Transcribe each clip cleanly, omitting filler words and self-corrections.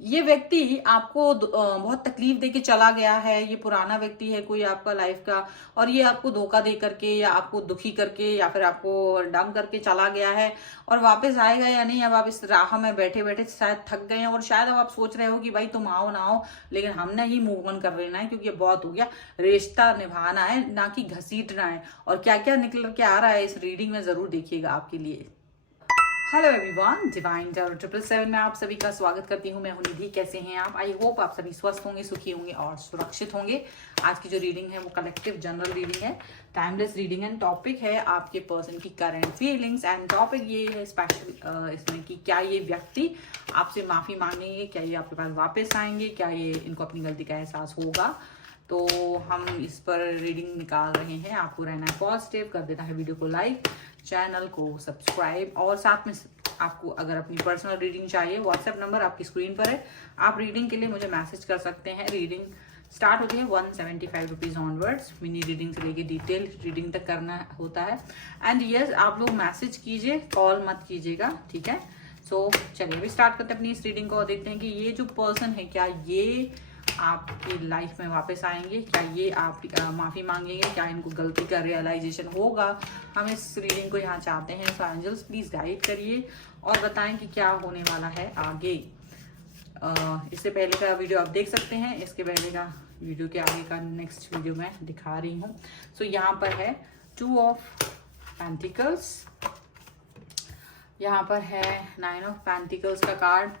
ये व्यक्ति आपको बहुत तकलीफ देके चला गया है। ये पुराना व्यक्ति है कोई आपका लाइफ का, और ये आपको धोखा दे करके या आपको दुखी करके या फिर आपको डम करके चला गया है। और वापस आएगा या नहीं, अब आप इस राह में बैठे बैठे शायद थक गए हैं, और शायद अब आप सोच रहे हो कि भाई तुम आओ ना आओ, लेकिन हमने ही मूव ऑन कर लेना है क्योंकि ये बहुत हो गया। रिश्ता निभाना है, ना कि घसीटना है। और क्या क्या निकल के आ रहा है इस रीडिंग में, जरूर देखिएगा आपके लिए। हेलो एवरीवन, डिवाइन टैरो 777 में आप सभी का स्वागत करती हूँ। मैं हूँ निधि। कैसे हैं आप? आई होप आप सभी स्वस्थ होंगे, सुखी होंगे और सुरक्षित होंगे। आज की जो रीडिंग है वो कलेक्टिव जनरल रीडिंग है, टाइमलेस रीडिंग है। टॉपिक है आपके पर्सन की करंट फीलिंग्स, एंड टॉपिक ये है स्पेशल इसमें कि क्या ये व्यक्ति आपसे माफी मांगेंगे, क्या ये आपके पास वापस आएंगे, क्या ये इनको अपनी गलती का एहसास होगा। तो हम इस पर रीडिंग निकाल रहे हैं। आपको रहना है पॉजिटिव, कर देना है वीडियो को लाइक, चैनल को सब्सक्राइब, और साथ में आपको अगर अपनी पर्सनल रीडिंग चाहिए, व्हाट्सएप नंबर आपकी स्क्रीन पर है। आप रीडिंग के लिए मुझे मैसेज कर सकते हैं। रीडिंग स्टार्ट होती है 175 रुपीज ऑनवर्ड्स। मिनी रीडिंग से लेके डिटेल रीडिंग तक करना होता है। एंड यस, आप लोग मैसेज कीजिए, कॉल मत कीजिएगा, ठीक है। सो चलिए अभी स्टार्ट करते हैं अपनी इस रीडिंग को और देखते हैं कि ये जो पर्सन है, क्या ये आपकी लाइफ में वापस आएंगे, क्या ये आप माफी मांगेंगे, क्या इनको गलती का रियलाइजेशन होगा। हम इस रीडिंग को यहाँ चाहते हैं। सो एंजल्स प्लीज गाइड करिए और बताएं कि क्या होने वाला है आगे। इससे पहले का वीडियो आप देख सकते हैं, इसके पहले का वीडियो के आगे का नेक्स्ट वीडियो मैं दिखा रही हूँ। सो यहाँ पर है 2 ऑफ पेंटिकल्स, यहाँ पर है 9 ऑफ पेंटिकल्स का कार्ड,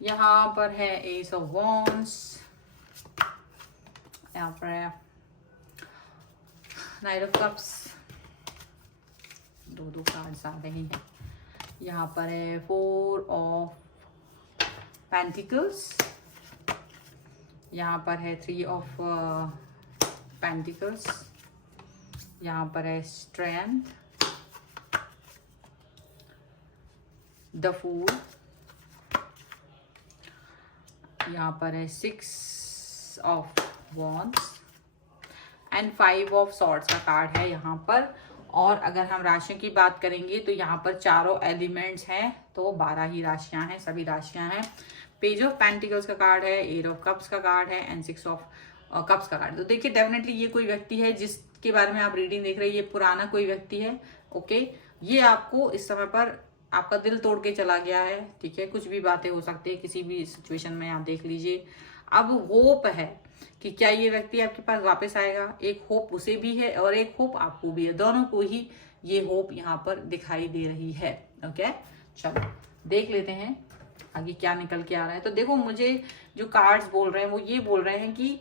यहाँ पर है एस ऑफ वॉन्ड्स, यहाँ पर है नाइट ऑफ कप्स, दो कार्ड्स आ रहे हैं। यहाँ पर है 4 ऑफ पेंटिकल्स, यहाँ पर है 3 ऑफ पेंटिकल्स, यहाँ पर है स्ट्रेंथ, द फूल, यहाँ पर है 6 of wands and 5 of swords का कार्ड है यहाँ पर। और अगर हम राशियों की बात करेंगे तो यहाँ पर चारों एलिमेंट्स हैं, तो 12 ही राशियां हैं, सभी राशियां हैं। पेज ऑफ पेंटिकल्स का कार्ड है, 8 ऑफ कप्स का कार्ड है एंड 6 ऑफ कप्स का कार्ड। तो देखिए डेफिनेटली ये कोई व्यक्ति है जिसके बारे में आप रीडिंग देख रहे हैं, ये पुराना कोई व्यक्ति है। ओके, ये आपको इस समय पर आपका दिल तोड़ के चला गया है, ठीक है। कुछ भी बातें हो सकती है, किसी भी सिचुएशन में आप देख लीजिए। अब होप है कि क्या ये व्यक्ति आपके पास वापस आएगा। एक होप उसे भी है और एक होप आपको भी है, दोनों को ही ये होप यहाँ पर दिखाई दे रही है। ओके, चलो देख लेते हैं आगे क्या निकल के आ रहा है। तो देखो, मुझे जो कार्ड्स बोल रहे हैं वो ये बोल रहे हैं कि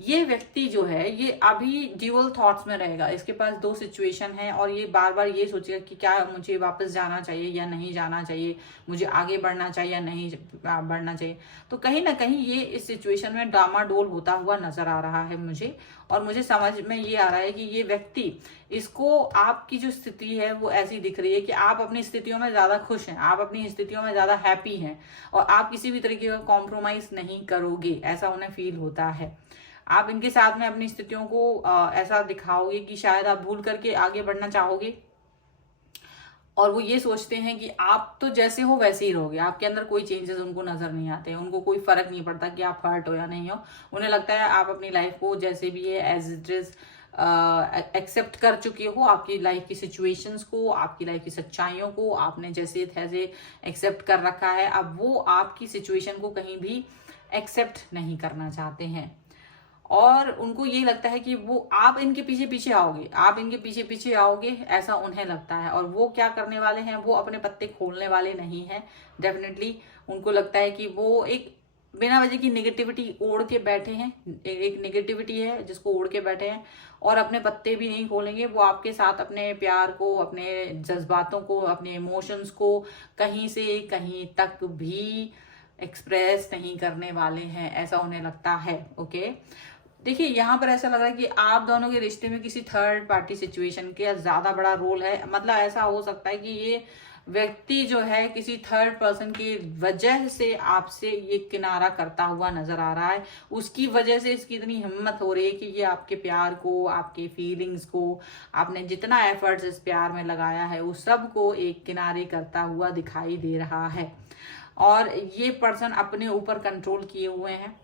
ये व्यक्ति जो है ये अभी ड्यूअल थॉट्स में रहेगा। इसके पास 2 सिचुएशन है और ये बार बार ये सोचेगा कि क्या मुझे वापस जाना चाहिए या नहीं जाना चाहिए, मुझे आगे बढ़ना चाहिए या नहीं बढ़ना चाहिए। तो कहीं ना कहीं ये इस सिचुएशन में डामाडोल होता हुआ नजर आ रहा है मुझे। और मुझे समझ में ये आ रहा है कि ये व्यक्ति, इसको आपकी जो स्थिति है वो ऐसी दिख रही है कि आप अपनी स्थितियों में ज्यादा खुश हैं, आप अपनी स्थितियों में ज्यादा हैप्पी हैं और आप किसी भी तरीके का कॉम्प्रोमाइज नहीं करोगे, ऐसा उन्हें फील होता है। आप इनके साथ में अपनी स्थितियों को ऐसा दिखाओगे कि शायद आप भूल करके आगे बढ़ना चाहोगे, और वो ये सोचते हैं कि आप तो जैसे हो वैसे ही रहोगे, आपके अंदर कोई चेंजेस उनको नजर नहीं आते हैं। उनको कोई फर्क नहीं पड़ता कि आप हर्ट हो या नहीं हो। उन्हें लगता है आप अपनी लाइफ को जैसे भी है एज इट इज एक्सेप्ट कर चुके हो। आपकी लाइफ की सिचुएशंस को, आपकी लाइफ की सच्चाइयों को आपने जैसे तैसे एक्सेप्ट कर रखा है। अब वो आपकी सिचुएशन को कहीं भी एक्सेप्ट नहीं करना चाहते हैं, और उनको ये लगता है कि वो आप इनके पीछे पीछे आओगे, आप इनके पीछे पीछे आओगे, ऐसा उन्हें लगता है। और वो क्या करने वाले हैं, वो अपने पत्ते खोलने वाले नहीं हैं। डेफिनेटली उनको लगता है कि वो एक बिना वजह की नेगेटिविटी ओढ़ के बैठे हैं, एक नेगेटिविटी है जिसको ओढ़ के बैठे हैं, और अपने पत्ते भी नहीं खोलेंगे। वो आपके साथ अपने प्यार को, अपने जज्बातों को, अपने इमोशंस को कहीं से कहीं तक भी एक्सप्रेस नहीं करने वाले हैं, ऐसा उन्हें लगता है। ओके, देखिए यहाँ पर ऐसा लग रहा है कि आप दोनों के रिश्ते में किसी थर्ड पार्टी सिचुएशन का ज्यादा बड़ा रोल है। मतलब ऐसा हो सकता है कि ये व्यक्ति जो है किसी थर्ड पर्सन की वजह से आपसे ये किनारा करता हुआ नजर आ रहा है। उसकी वजह से इसकी इतनी हिम्मत हो रही है कि ये आपके प्यार को, आपके फीलिंग्स को, आपने जितना एफर्ट्स इस प्यार में लगाया है उस सब को एक किनारे करता हुआ दिखाई दे रहा है। और ये पर्सन अपने ऊपर कंट्रोल किए हुए हैं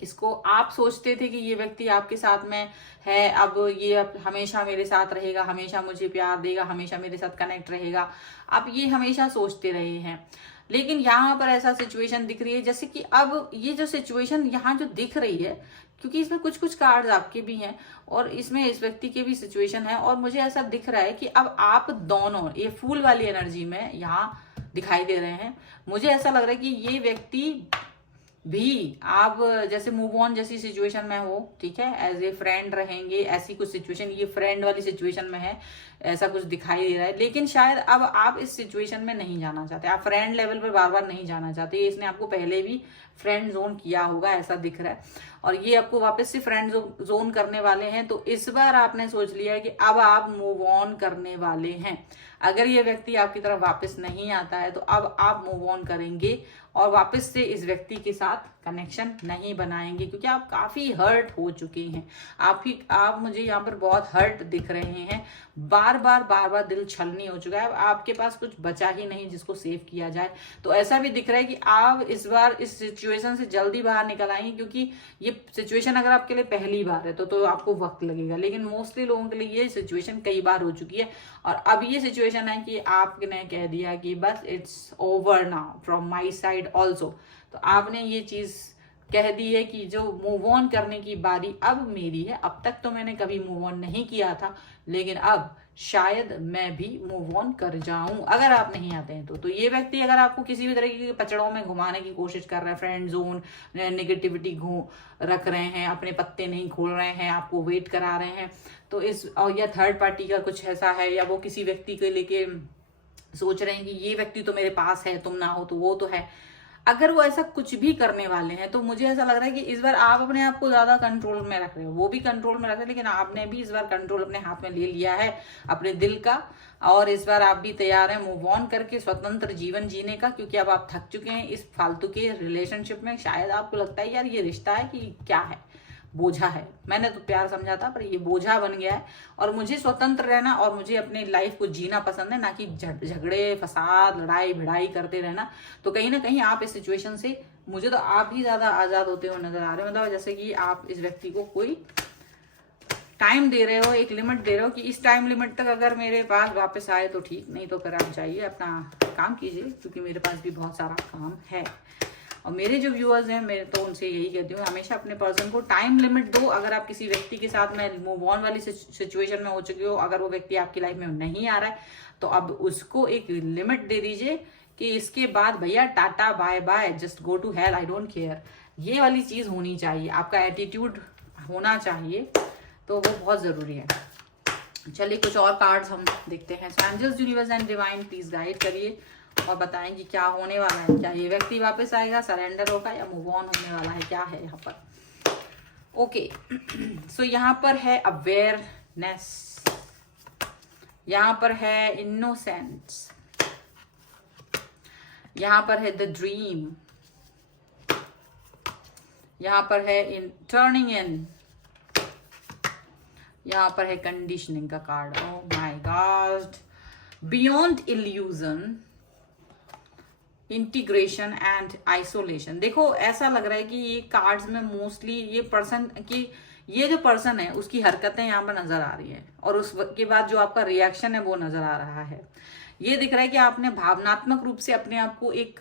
इसको। आप सोचते थे कि ये व्यक्ति आपके साथ में है, अब ये हमेशा मेरे साथ रहेगा, हमेशा मुझे प्यार देगा, हमेशा मेरे साथ कनेक्ट रहेगा, आप ये हमेशा सोचते रहे हैं। लेकिन यहाँ पर ऐसा सिचुएशन दिख रही है जैसे कि अब ये जो सिचुएशन यहाँ जो दिख रही है, क्योंकि इसमें कुछ कुछ कार्ड्स आपके भी हैं और इसमें इस व्यक्ति के भी सिचुएशन है, और मुझे ऐसा दिख रहा है कि अब आप दोनों ये फूल वाली एनर्जी में यहाँ दिखाई दे रहे हैं। मुझे ऐसा लग रहा है कि ये व्यक्ति भी आप जैसे मूव ऑन जैसी सिचुएशन में हो, ठीक है, एज ए फ्रेंड रहेंगे, ऐसी कुछ सिचुएशन, ये फ्रेंड वाली सिचुएशन में है, ऐसा कुछ दिखाई दे रहा है। लेकिन शायद अब आप इस सिचुएशन में नहीं जाना चाहते, आप फ्रेंड लेवल पर बार बार नहीं जाना चाहते। इसने आपको पहले भी फ्रेंड जोन किया होगा, ऐसा दिख रहा है, और ये आपको वापस से फ्रेंड जोन करने वाले हैं। तो इस बार आपने सोच लिया है कि अब आप मूव ऑन करने वाले हैं। अगर ये व्यक्ति आपकी तरफ वापस नहीं आता है तो अब आप मूव ऑन करेंगे और वापस से इस व्यक्ति के साथ कनेक्शन नहीं बनाएंगे, क्योंकि आप काफी हर्ट हो चुके हैं। आप मुझे यहाँ पर बहुत हर्ट दिख रहे हैं, बार बार दिल छलनी हो चुका है, अब आपके पास कुछ बचा ही नहीं जिसको सेव किया जाए। तो ऐसा भी दिख रहा है कि आप इस बार इस सिचुएशन से जल्दी बाहर निकल आएंगे, क्योंकि ये सिचुएशन अगर आपके लिए पहली बार है तो आपको वक्त लगेगा, लेकिन मोस्टली लोगों के लिए ये सिचुएशन कई बार हो चुकी है। और अब ये सिचुएशन है कि आपने कह दिया कि बस it's over now from my side also. तो आपने ये चीज कह दी है कि जो मूव ऑन करने की बारी अब मेरी है। अब तक तो मैंने कभी मूव ऑन नहीं किया था, लेकिन अब शायद मैं भी मूव ऑन कर जाऊं अगर आप नहीं आते हैं तो ये व्यक्ति अगर आपको किसी भी तरीके के पचड़ों में घुमाने की कोशिश कर रहा है, फ्रेंड जोन नेगेटिविटी रख रहे हैं, अपने पत्ते नहीं खोल रहे हैं, आपको वेट करा रहे हैं, तो इस और या थर्ड पार्टी का कुछ ऐसा है, या वो किसी व्यक्ति को लेके सोच रहे हैं कि ये व्यक्ति तो मेरे पास है, तुम ना हो तो वो तो है। अगर वो ऐसा कुछ भी करने वाले हैं तो मुझे ऐसा लग रहा है कि इस बार आप अपने आप को ज्यादा कंट्रोल में रख रहे हो, वो भी कंट्रोल में रख रहे हैं, लेकिन आपने भी इस बार कंट्रोल अपने हाथ में ले लिया है अपने दिल का। और इस बार आप भी तैयार हैं मूव ऑन करके स्वतंत्र जीवन जीने का, क्योंकि अब आप थक चुके हैं इस फालतू के रिलेशनशिप में। शायद आपको लगता है यार ये रिश्ता है कि क्या है, बोझा है। मैंने तो प्यार समझा था पर ये बोझा बन गया है, और मुझे स्वतंत्र रहना और मुझे अपनी लाइफ को जीना पसंद है, ना कि झगड़े फसाद लड़ाई भिड़ाई करते रहना। तो कहीं ना कहीं आप इस सिचुएशन से, मुझे तो आप ही ज्यादा आजाद होते हुए नजर आ रहे हो। मतलब जैसे कि आप इस व्यक्ति को कोई टाइम दे रहे हो, एक लिमिट दे रहे हो कि इस टाइम लिमिट तक अगर मेरे पास वापस आए तो ठीक, नहीं तो फिर आप जाइए अपना काम कीजिए, क्योंकि मेरे पास भी बहुत सारा काम है। और मेरे जो व्यूअर्स हैं, मेरे तो उनसे यही कहती हूँ, हमेशा अपने पर्सन को टाइम लिमिट दो। अगर आप किसी व्यक्ति के साथ में मूव ऑन वाली सिचुएशन में हो चुके हो, अगर वो व्यक्ति आपकी लाइफ में नहीं आ रहा है तो अब उसको एक लिमिट दे दीजिए कि इसके बाद भैया tata bye bye, just go to hell, I don't care. ये वाली चीज होनी चाहिए, आपका एटीट्यूड होना चाहिए, तो वो बहुत जरूरी है। चलिए कुछ और कार्ड्स हम देखते हैं। Angels, universe and divine please guide करिए और बताएं कि क्या होने वाला है। क्या ये व्यक्ति वापस आएगा, सरेंडर होगा, या मूव ऑन होने वाला है, क्या है यहाँ पर। ओके सो यहाँ पर है अवेयरनेस, यहाँ पर है इनोसेंस, यहाँ पर है द ड्रीम, यहाँ पर है इन टर्निंग इन, यहाँ पर है कंडीशनिंग का card. Oh my God, beyond illusion, integration and isolation. देखो ऐसा लग रहा है कि ये कार्ड्स में मोस्टली ये पर्सन की, ये जो पर्सन है उसकी हरकतें यहाँ पर नजर आ रही है, और उसके बाद जो आपका रिएक्शन है वो नजर आ रहा है। ये दिख रहा है कि आपने भावनात्मक रूप से अपने आप को एक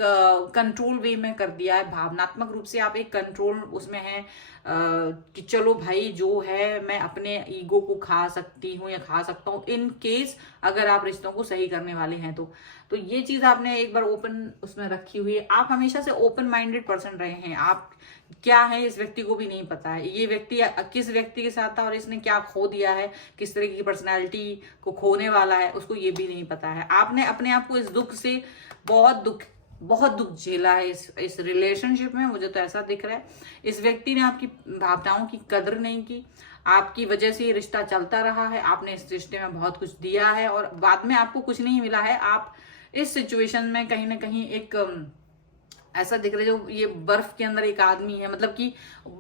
कंट्रोल वे में कर दिया है। भावनात्मक रूप से आप एक कंट्रोल उसमें है कि चलो भाई जो है मैं अपने ईगो को खा सकती हूँ या खा सकता हूँ, इन केस अगर आप रिश्तों को सही करने वाले हैं तो ये चीज आपने एक बार ओपन उसमें रखी हुई है। आप हमेशा से ओपन माइंडेड पर्सन रहे हैं। आप क्या है इस व्यक्ति को भी नहीं पता है, ये व्यक्ति किस व्यक्ति के साथ था और इसने क्या खो दिया है, किस तरह की पर्सनालिटी को खोने वाला है, उसको ये भी नहीं पता है। आपने अपने आप को इस दुख से बहुत दुख झेला है इस रिलेशनशिप में, मुझे तो ऐसा दिख रहा है। इस व्यक्ति ने आपकी भावनाओं की कदर नहीं की, आपकी वजह से ये रिश्ता चलता रहा है। आपने इस रिश्ते में बहुत कुछ दिया है और बाद में आपको कुछ नहीं मिला है। आप इस सिचुएशन में कहीं ना कहीं एक ऐसा दिख रहा है जो ये बर्फ के अंदर एक आदमी है, मतलब कि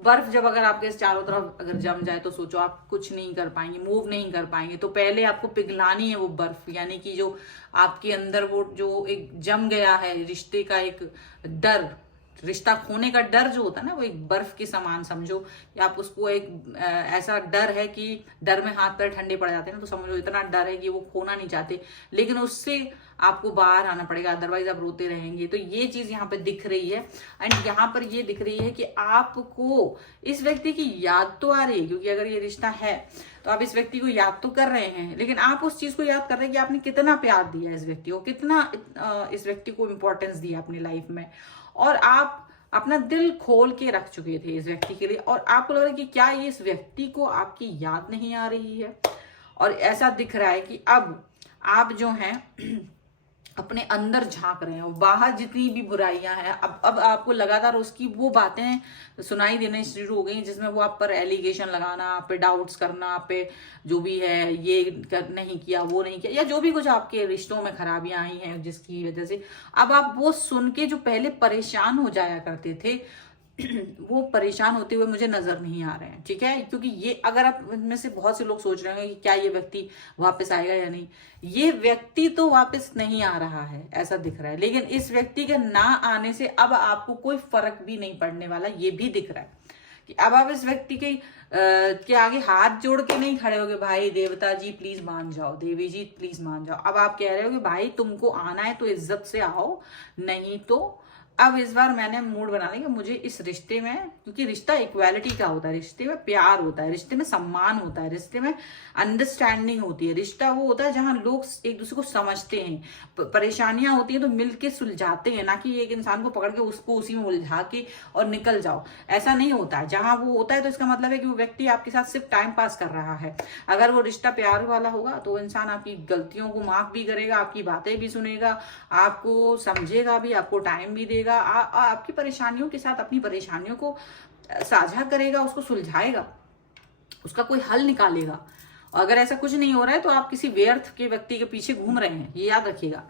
बर्फ जब अगर आपके चारों तरफ अगर जम जाए तो सोचो आप कुछ नहीं कर पाएंगे, मूव नहीं कर पाएंगे। तो पहले आपको पिघलानी है वो बर्फ, यानी कि जो आपके अंदर वो जो एक जम गया है रिश्ते का एक डर, रिश्ता खोने का डर जो होता है ना, वो एक बर्फ के समान समझो। या आप उसको एक ऐसा डर है कि डर में हाथ पैर ठंडे पड़ जाते हैं ना, तो समझो इतना डर है कि वो खोना नहीं चाहते, लेकिन उससे आपको बाहर आना पड़ेगा, अदरवाइज आप रोते रहेंगे। तो ये चीज यहाँ पे दिख रही है। एंड यहाँ पर ये दिख रही है कि आपको इस व्यक्ति की याद तो आ रही है, क्योंकि अगर ये रिश्ता है तो आप इस व्यक्ति को याद तो कर रहे हैं, लेकिन आप उस चीज को याद कर रहे हैं कि आपने कितना प्यार दिया इस व्यक्ति को, कितना इस व्यक्ति को इंपॉर्टेंस दिया अपनी लाइफ में, और आप अपना दिल खोल के रख चुके थे इस व्यक्ति के लिए। और आपको लग रहा है कि क्या ये इस व्यक्ति को आपकी याद नहीं आ रही है। और ऐसा दिख रहा है कि अब आप जो हैं अपने अंदर झांक रहे हैं, और बाहर जितनी भी बुराइयां हैं अब आपको लगातार उसकी वो बातें सुनाई देना शुरू हो गई, जिसमें वो आप पर एलिगेशन लगाना, आप पे डाउट्स करना, आप पे जो भी है ये नहीं किया, वो नहीं किया, या जो भी कुछ आपके रिश्तों में खराबियां आई हैं जिसकी वजह से अब आप वो सुन के जो पहले परेशान हो जाया करते थे वो परेशान होते हुए मुझे नजर नहीं आ रहे हैं। ठीक है, क्योंकि ये अगर आप इनमें से बहुत से लोग सोच रहे होंगे कि क्या ये व्यक्ति वापस आएगा या नहीं, ये व्यक्ति तो वापस नहीं आ रहा है ऐसा दिख रहा है, लेकिन इस व्यक्ति के ना आने से अब आपको कोई फर्क भी नहीं पड़ने वाला, ये भी दिख रहा है कि अब आप इस व्यक्ति के आगे हाथ जोड़ के नहीं खड़े होगे, भाई देवता जी प्लीज मान जाओ, देवी जी प्लीज मान जाओ। अब आप कह रहे हो कि भाई तुमको आना है तो इज्जत से आओ, नहीं तो अब इस बार मैंने मूड बना लिया कि मुझे इस रिश्ते में, क्योंकि रिश्ता इक्वालिटी का होता है, रिश्ते में प्यार होता है, रिश्ते में सम्मान होता है, रिश्ते में अंडरस्टैंडिंग होती है। रिश्ता वो होता है जहां लोग एक दूसरे को समझते हैं, परेशानियां होती है तो मिलके सुलझाते हैं, ना कि एक इंसान को पकड़ के उसको उसी में उलझा के और निकल जाओ, ऐसा नहीं होता है। जहां वो होता है तो इसका मतलब है कि वो व्यक्ति आपके साथ सिर्फ टाइम पास कर रहा है। अगर वो रिश्ता प्यार वाला होगा तो इंसान आपकी गलतियों को माफ भी करेगा, आपकी बातें भी सुनेगा, आपको समझेगा भी, आपको टाइम भी देगा, आपकी परेशानियों के साथ अपनी परेशानियों को साझा करेगा, उसको सुलझाएगा, उसका कोई हल निकालेगा। और अगर ऐसा कुछ नहीं हो रहा है तो आप किसी व्यर्थ के व्यक्ति के पीछे घूम रहे हैं, ये याद रखिएगा।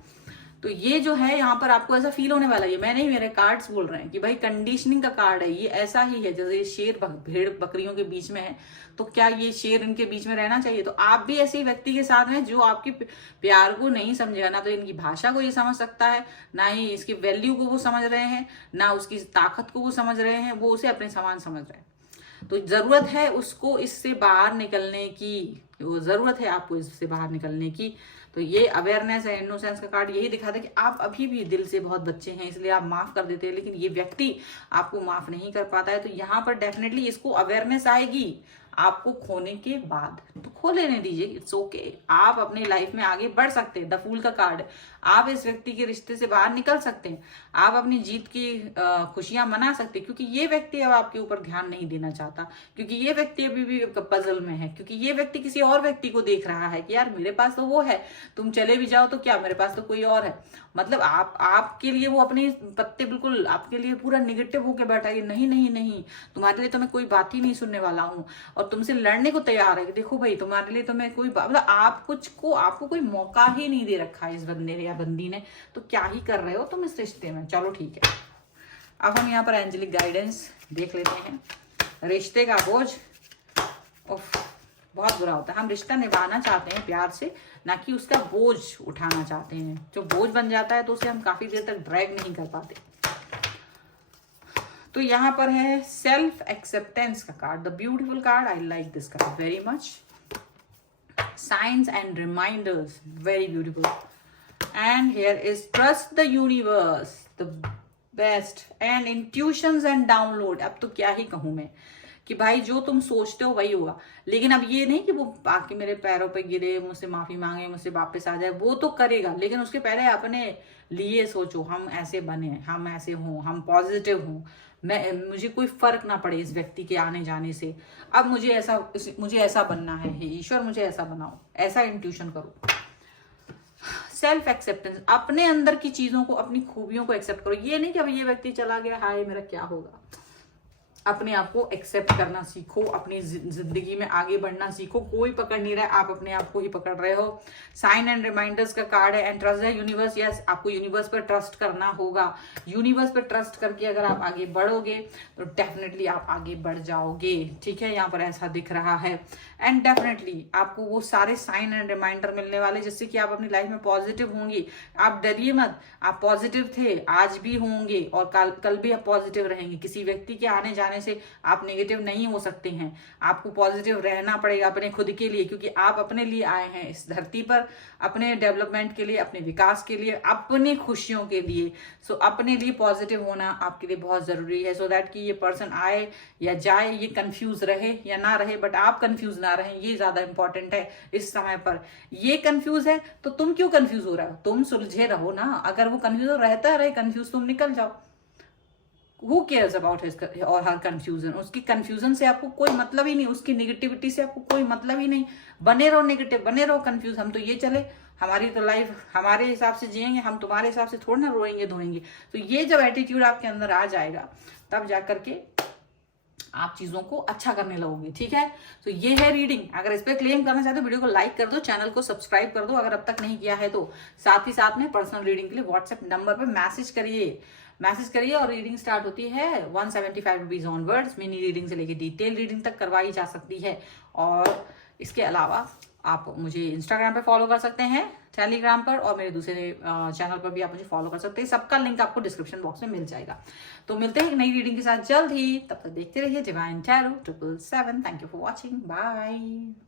तो ये जो है यहाँ पर आपको ऐसा फील होने वाला है, मैं नहीं, मेरे कार्ड्स बोल रहे हैं कि भाई कंडीशनिंग का कार्ड है ये, ऐसा ही है जैसे ये शेर भेड़ बकरियों के बीच में है, तो क्या ये शेर इनके बीच में रहना चाहिए? तो आप भी ऐसे ही व्यक्ति के साथ हैं जो आपके प्यार को नहीं समझेगा, ना तो इनकी भाषा को ये समझ सकता है, ना ही इसकी वैल्यू को वो समझ रहे हैं, ना उसकी ताकत को वो समझ रहे हैं, वो उसे अपने समान समझ रहे हैं। तो जरूरत है उसको इससे बाहर निकलने की, वो जरूरत है आपको इससे बाहर निकलने की। तो ये अवेयरनेस है, इनोसेंस का कार्ड यही दिखाता है कि आप अभी भी दिल से बहुत बच्चे हैं, इसलिए आप माफ कर देते हैं, लेकिन ये व्यक्ति आपको माफ नहीं कर पाता है। तो यहाँ पर डेफिनेटली इसको अवेयरनेस आएगी आपको खोने के बाद, तो खो लेने दीजिए, इट्स ओके। आप अपनी लाइफ में आगे बढ़ सकते हैं। द फूल का कार्ड, आप इस व्यक्ति के रिश्ते से बाहर निकल सकते हैं, आप अपनी जीत की खुशियां मना सकते हैं, क्योंकि ये व्यक्ति अब आपके ऊपर ध्यान नहीं देना चाहता, क्योंकि ये व्यक्ति अभी भी पजल में है, क्योंकि ये व्यक्ति किसी और व्यक्ति को देख रहा है कि यार मेरे पास तो वो है, तुम चले भी जाओ तो क्या, मेरे पास तो कोई और है। मतलब आपके लिए वो अपने पत्ते बिल्कुल आपके लिए पूरा निगेटिव होके बैठा है, नहीं नहीं नहीं, तुम्हारे लिए तो मैं कोई बात ही नहीं सुनने वाला हूँ, और तुमसे लड़ने को तैयार है कि देखो भाई तुम्हारे लिए तो मैं कोई मतलब आपको कोई मौका ही नहीं दे रखा है इस बंदे ने या बंदी ने, तो क्या ही कर रहे हो तुम इस रिश्ते में। चलो ठीक है, अब हम यहाँ पर एंजेलिक गाइडेंस देख लेते हैं। रिश्ते का बोझ बहुत बुरा होता है, हम रिश्ता निभाना चाहते हैं प्यार से, ना कि उसका बोझ उठाना चाहते हैं। जो बोझ बन जाता है तो उसे हम काफी देर तक ड्रैग नहीं कर पाते। तो यहाँ पर है सेल्फ एक्सेप्टेंस का card, the beautiful card, I like this card very much. Signs and reminders, very beautiful. And here is trust the universe, the best, and intuitions and download. अब तो क्या ही कहूं मैं कि भाई जो तुम सोचते हो वही होगा, लेकिन अब ये नहीं कि वो आके मेरे पैरों पे गिरे, मुझसे माफी मांगे, मुझसे वापस आ जाए, वो तो करेगा, लेकिन उसके पहले अपने लिए सोचो, हम ऐसे बने, हम ऐसे हों, हम पॉजिटिव हों, मुझे कोई फर्क ना पड़े इस व्यक्ति के आने जाने से, अब मुझे ऐसा बनना है, हे ईश्वर मुझे ऐसा बनाओ, ऐसा इंट्यूशन करो। सेल्फ एक्सेप्टेंस, अपने अंदर की चीजों को, अपनी खूबियों को एक्सेप्ट करो। ये नहीं कि अब ये व्यक्ति चला गया, हाय मेरा क्या होगा। अपने आप को एक्सेप्ट करना सीखो, अपनी जिंदगी में आगे बढ़ना सीखो। कोई पकड़ नहीं रहा है, आप अपने आप को ही पकड़ रहे हो। साइन एंड रिमाइंडर्स का कार्ड है and trust the universe. Yes, आपको यूनिवर्स पर ट्रस्ट करना होगा। यूनिवर्स पर ट्रस्ट करके अगर आप आगे बढ़ोगे तो डेफिनेटली आप आगे बढ़ जाओगे। ठीक है, यहाँ पर ऐसा दिख रहा है। एंड डेफिनेटली आपको वो सारे साइन एंड रिमाइंडर मिलने वाले जिससे कि आप अपनी लाइफ में पॉजिटिव होंगे। आप डरिए मत, आप पॉजिटिव थे, आज भी होंगे और कल भी आप पॉजिटिव रहेंगे। किसी व्यक्ति के आने जाने से आप नेगेटिव नहीं हो सकते हैं। आपको पॉजिटिव रहना पड़ेगा अपने खुद के लिए, क्योंकि आप अपने लिए आए हैं इस धरती पर, अपने डेवलपमेंट के लिए, अपने विकास के लिए, अपनी खुशियों के लिए। सो अपने लिए पॉजिटिव होना आपके लिए बहुत जरूरी है, सो दैट कि ये पर्सन आए या जाए, ये कंफ्यूज रहे या ना रहे, बट आप कंफ्यूज ना रहें, ये ज्यादा इंपॉर्टेंट है इस समय पर। ये कंफ्यूज है तो तुम क्यों कंफ्यूज हो रहे हो? तुम सुलझे रहो ना। अगर वो कंफ्यूज रहता रहे कंफ्यूज, तुम निकल जाओ। Who cares about his or her confusion? उसकी कंफ्यूजन से आपको कोई मतलब ही नहीं, उसकी नेगेटिविटी से आपको कोई मतलब ही नहीं। बने रहो नेगेटिव, बने रहो कंफ्यूज। हम तो ये चले, हमारी तो लाइफ हमारे हिसाब से जिएंगे, हम तुम्हारे हिसाब से थोड़ा ना रोएंगे धोएंगे। तो ये जब एटीट्यूड आपके अंदर आ जाएगा तब जाकर के आप चीजों को अच्छा करने लगोगे। ठीक है, तो ये है रीडिंग। अगर इस पे क्लेम करना चाहते हो वीडियो को लाइक कर दो, चैनल को सब्सक्राइब कर दो अगर अब तक नहीं किया है तो। साथ ही साथ में पर्सनल रीडिंग के लिए व्हाट्सएप नंबर पे मैसेज करिए और रीडिंग स्टार्ट होती है 175 रुपीज ऑनवर्ड्स। मिनी रीडिंग से लेके डिटेल रीडिंग तक करवाई जा सकती है। और इसके अलावा आप मुझे इंस्टाग्राम पे फॉलो कर सकते हैं, टेलीग्राम पर, और मेरे दूसरे चैनल पर भी आप मुझे फॉलो कर सकते हैं। सबका लिंक आपको डिस्क्रिप्शन बॉक्स में मिल जाएगा। तो मिलते हैं एक नई रीडिंग के साथ जल्द ही, तब तक देखते रहिए divine tarot 777। Thank you for watching, bye.